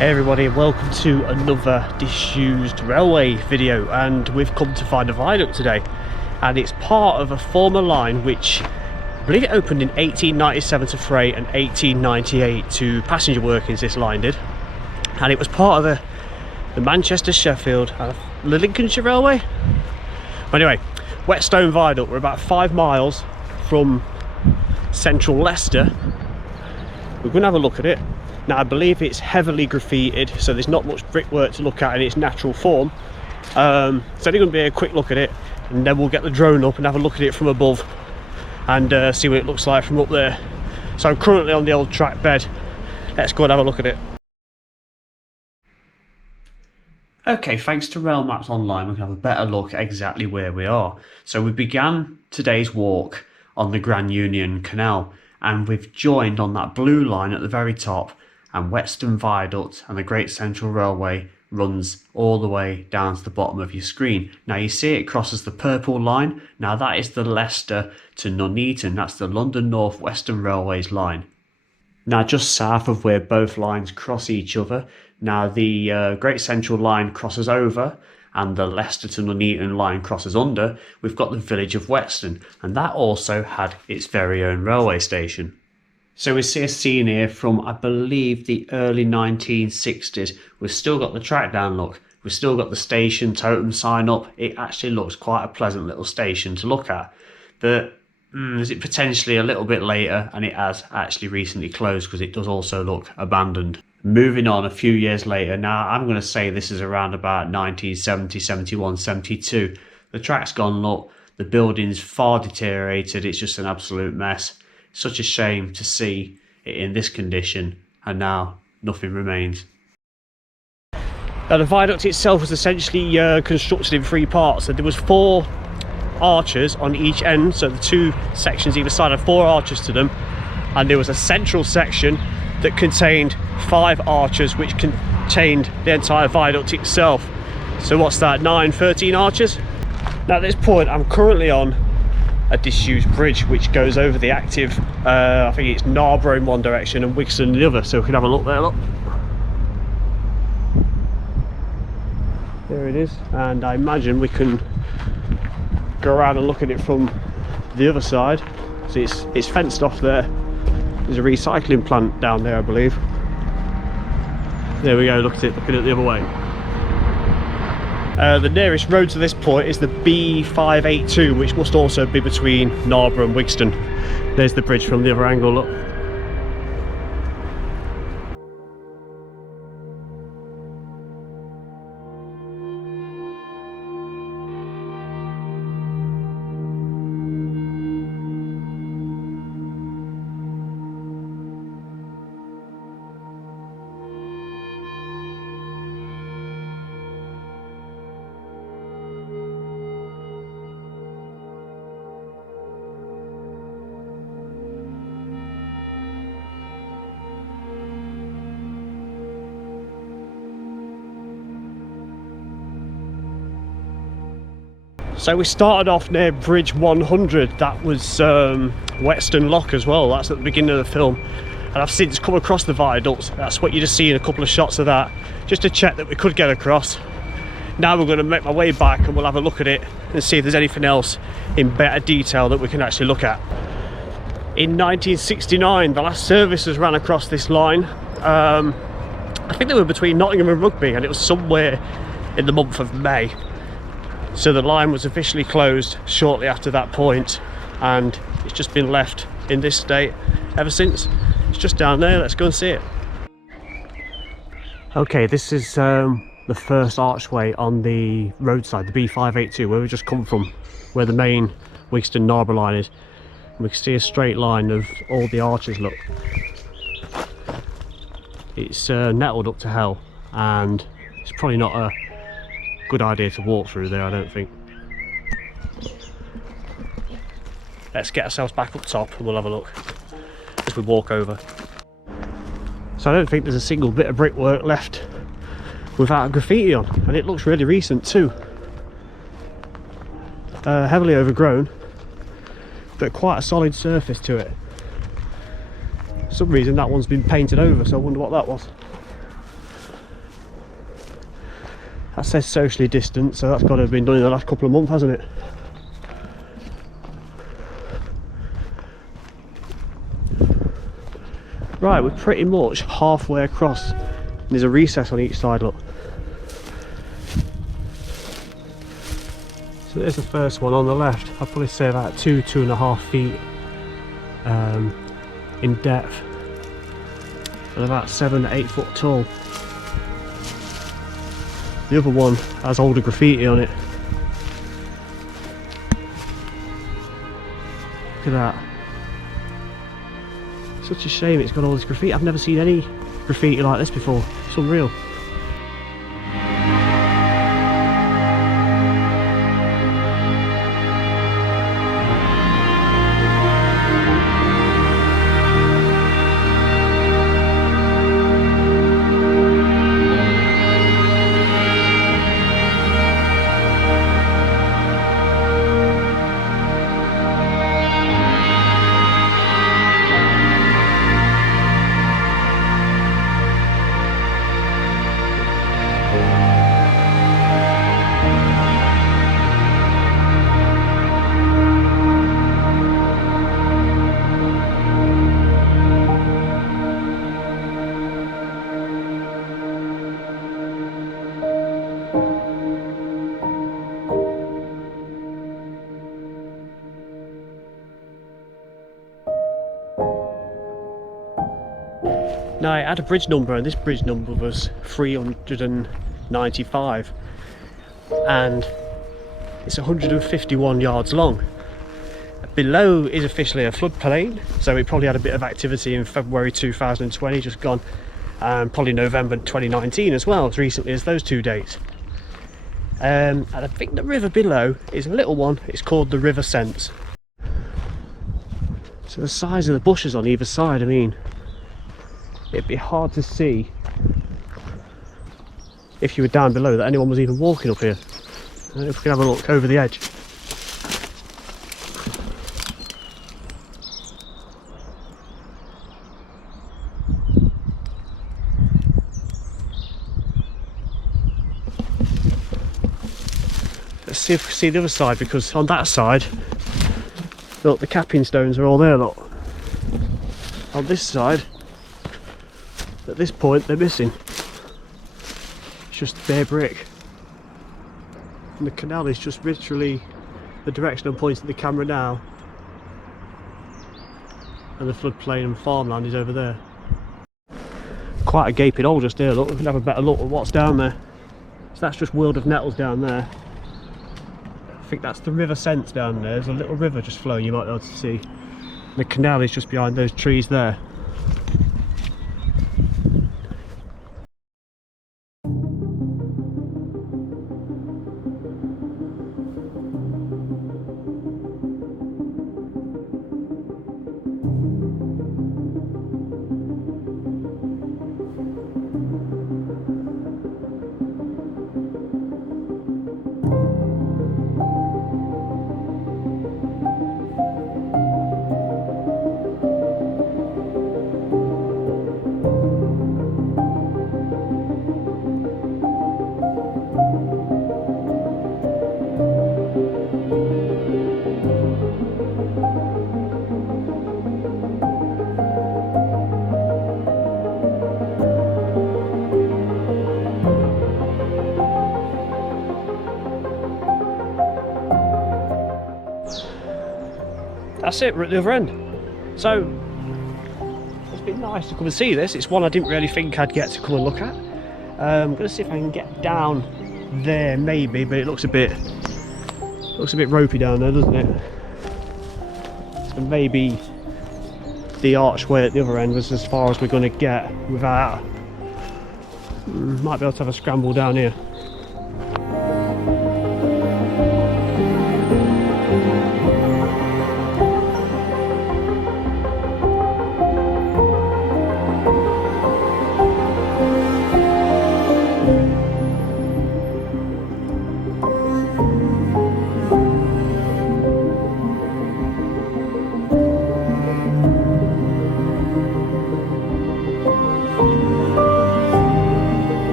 Hey everybody, welcome to another disused railway video, and we've come to find a viaduct today, and it's part of a former line which I believe it opened in 1897 to freight and 1898 to passenger workings. This line did, and it was part of the Manchester, Sheffield and the Lincolnshire Railway. Anyway, Whetstone Viaduct. We're about 5 miles from central Leicester. We're going to have a look at it. Now I believe it's heavily graffitied, so there's not much brickwork to look at in its natural form. It's only going to be a quick look at it, and then we'll get the drone up and have a look at it from above and see what it looks like from up there. So I'm currently on the old track bed. Let's go and have a look at it. Okay, thanks to Rail Maps Online, we can have a better look at exactly where we are. So we began today's walk on the Grand Union Canal, and we've joined on that blue line at the very top, and Whetstone Viaduct and the Great Central Railway runs all the way down to the bottom of your screen. Now you see it crosses the purple line. Now that is the Leicester to Nuneaton. That's the London North Western Railways line. Now just south of where both lines cross each other, now the Great Central line crosses over and the Leicester to Nuneaton line crosses under, we've got the village of Whetstone, and that also had its very own railway station. So we see a scene here from, I believe, the early 1960s. We've still got the track down look. We've still got the station totem sign up. It actually looks quite a pleasant little station to look at. But is it potentially a little bit later? And it has actually recently closed because it does also look abandoned. Moving on a few years later, now I'm going to say this is around about 1970, 71, 72. The track's gone up. The building's far deteriorated. It's just an absolute mess. Such a shame to see it in this condition, and now nothing remains. Now the viaduct itself was essentially constructed in 3 parts. So there was 4 arches on each end, so the 2 sections either side had 4 arches to them, and there was a central section that contained 5 arches which contained the entire viaduct itself. So what's that, 13 arches? Now at this point I'm currently on a disused bridge which goes over the active, I think it's Narborough in one direction and Whetstone in the other, so we can have a look there. Look, there it is, and I imagine we can go around and look at it from the other side. So it's fenced off there. There's a recycling plant down there, I believe. There we go, look at it, looking at the other way. The nearest road to this point is the B582, which must also be between Narborough and Whetstone. There's the bridge from the other angle, look. So we started off near Bridge 100, that was Whetstone Lock as well, that's at the beginning of the film. And I've since come across the viaduct, that's what you just see in a couple of shots of that, just to check that we could get across. Now we're going to make my way back and we'll have a look at it and see if there's anything else in better detail that we can actually look at. In 1969, the last services ran across this line. I think they were between Nottingham and Rugby, and it was somewhere in the month of May. So the line was officially closed shortly after that point, and it's just been left in this state ever since. It's just down there, let's go and see it. Okay, this is the first archway on the roadside, the B582, where we've just come from, where the main Whetstone Narborough line is. And we can see a straight line of all the arches, look. It's nettled up to hell, and it's probably not a good idea to walk through there, I don't think. Let's get ourselves back up top and we'll have a look as we walk over. So I don't think there's a single bit of brickwork left without a graffiti on, and it looks really recent too. Heavily overgrown, but quite a solid surface to it. For some reason that one's been painted over, so I wonder what that was. That says socially distant, so that's got to have been done in the last couple of months, hasn't it? Right, we're pretty much halfway across. There's a recess on each side, look. So there's the first one on the left. I'd probably say about 2.5 feet in depth, and about 7 to 8 foot tall. The other one has older graffiti on it. Look at that. Such a shame it's got all this graffiti. I've never seen any graffiti like this before. It's unreal. Now, it had a bridge number, and this bridge number was 395, and it's 151 yards long. Below is officially a floodplain, so it probably had a bit of activity in February 2020, just gone, and probably November 2019 as well, as recently as those 2 dates. And I think the river below is a little one. It's called the River Sense. So the size of the bushes on either side, I mean, it'd be hard to see if you were down below that anyone was even walking up here. If we can have a look over the edge. Let's see if we can see the other side, because on that side, look, the capping stones are all there, look. On this side, at this point, they're missing. It's just bare brick. And the canal is just literally the direction I'm pointing the camera now. And the floodplain and farmland is over there. Quite a gaping hole just there, look. We can have a better look at what's down there. So that's just World of Nettles down there. I think that's the River Sense down there. There's a little river just flowing, you might be able to see. The canal is just behind those trees there. That's it, we're at the other end. So it's been nice to come and see this. It's one I didn't really think I'd get to come and look at. I'm going to see if I can get down there maybe, but it looks a bit ropey down there, doesn't it? So maybe the archway at the other end was as far as we're going to get without. Might be able to have a scramble down here.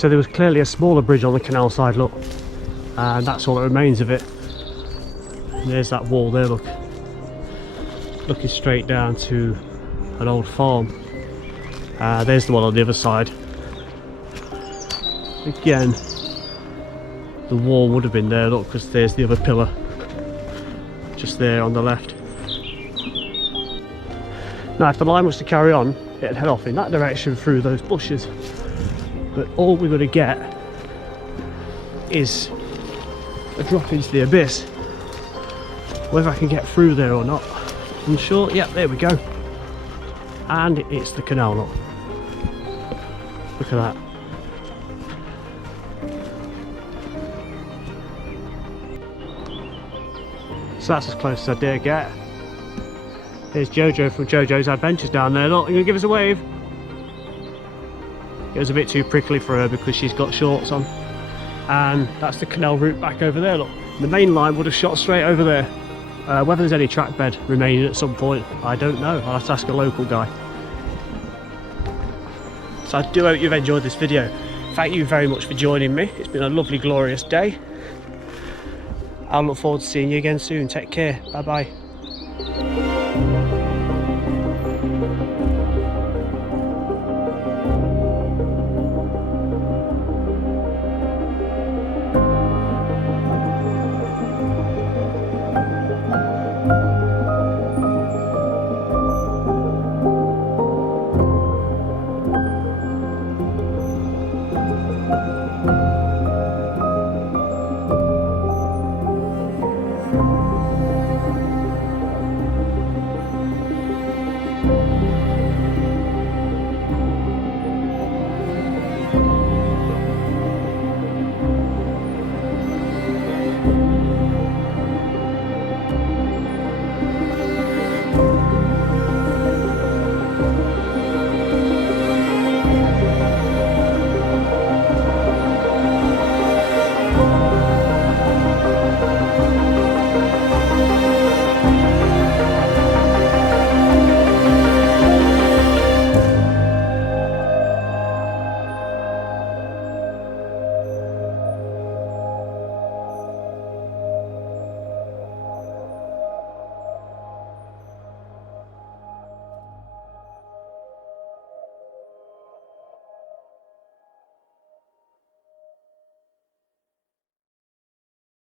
So there was clearly a smaller bridge on the canal side, look, and that's all that remains of it. And there's that wall there, look, looking straight down to an old farm. There's the one on the other side. Again, the wall would have been there, look, because there's the other pillar just there on the left. Now if the line was to carry on, it'd head off in that direction through those bushes, but all we're going to get is a drop into the abyss. Whether I can get through there or not, I'm sure. Yep, there we go. And it's the canal, look. Look at that. So that's as close as I dare get. There's Jojo from Jojo's Adventures down there. Look, you gonna give us a wave? It was a bit too prickly for her because she's got shorts on. And that's the canal route back over there, look. The main line would have shot straight over there. Whether there's any track bed remaining at some point, I don't know. I'll have to ask a local guy. So I do hope you've enjoyed this video. Thank you very much for joining me. It's been a lovely, glorious day. I'll look forward to seeing you again soon. Take care. Bye bye.